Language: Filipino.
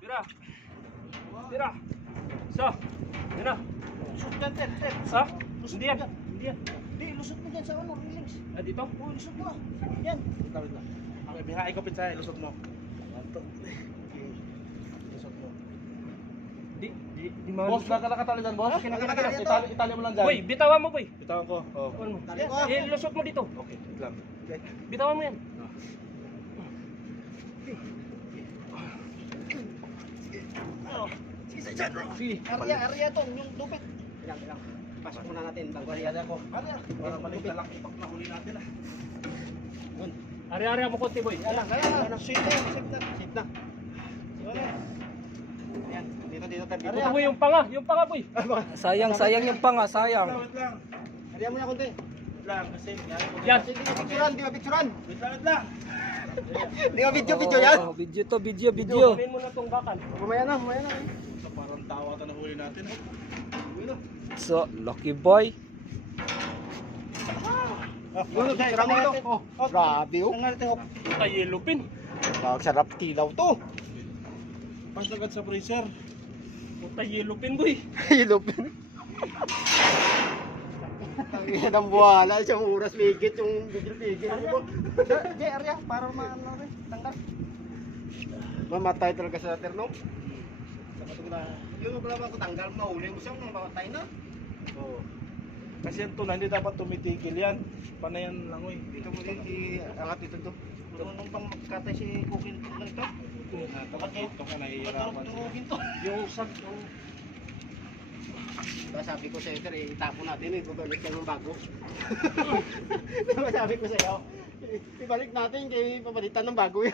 Tira. Tira. So. Yan na. Lusot dyan, Ted. Ha? Hindi yan. Hindi yan. Di, lusot mo dyan sa ano, railings. Ah, dito? Oo, lusot mo. Yan. Tawid na. Okay, bihain ko pinsay, lusot mo. Lusot mo. Di mga Boss, nakakatali dyan, boss? Okay, nakakatali ito. Itali mo lang dyan. Boy, bitawan mo, boy. Bitawan ko. Oh. Ano mo? Tali ko. Lusot mo dito. Okay, wait lang. Bitawan mo yan. Sige. Area to, yung lupit. Ilang. Pasok muna natin. Bago area ko. Area. Parang maliit na lang. Ipak na huli natin ah. Ari-ari mo konti, boy. Kaya lang. Safe na. Safe na. Ayan. Dito, Ted. Buto mo yung panga. Yung panga, boy. Sayang yung panga, sayang. Wait lang. Area mo na konti. Wait lang, kasi nangyari ko. Yan. Di ba picturean? Wait lang. Di ba video yan? Oh, video to, video. Kunin mo na tong bakal. Mamaya na. So, parang tawa ito na huli natin. So, lucky boy. Picturean mo ito. Oh, grabe oh. Puta, yellow pin. Sarap tilaw to. Pasagad sa freezer. Puta, yellow pin, boy. Hilupin. Tangina ng buwala, isang oras bigit yung bigil-bigil. Jay, area, para maano rin, tanggal. Mamatay talaga sa terno. Yung pala ba ko tanggal, mahuli mo siya, mamatay na. Oo. Kasi yan to, hindi dapat tumitigil yan. Panayan lang oy. Dito mo din, angat dito to. Nung pang magkatay si Kukin lang to. Ito ka nahihirapan. Turugin to. Yung sag, yung... Diba sabi ko sa'yo, sir, itapon natin, ibabalik kayo ng bago. Diba sabi ko sa'yo, ibalik natin, kaya papalitan ng bago.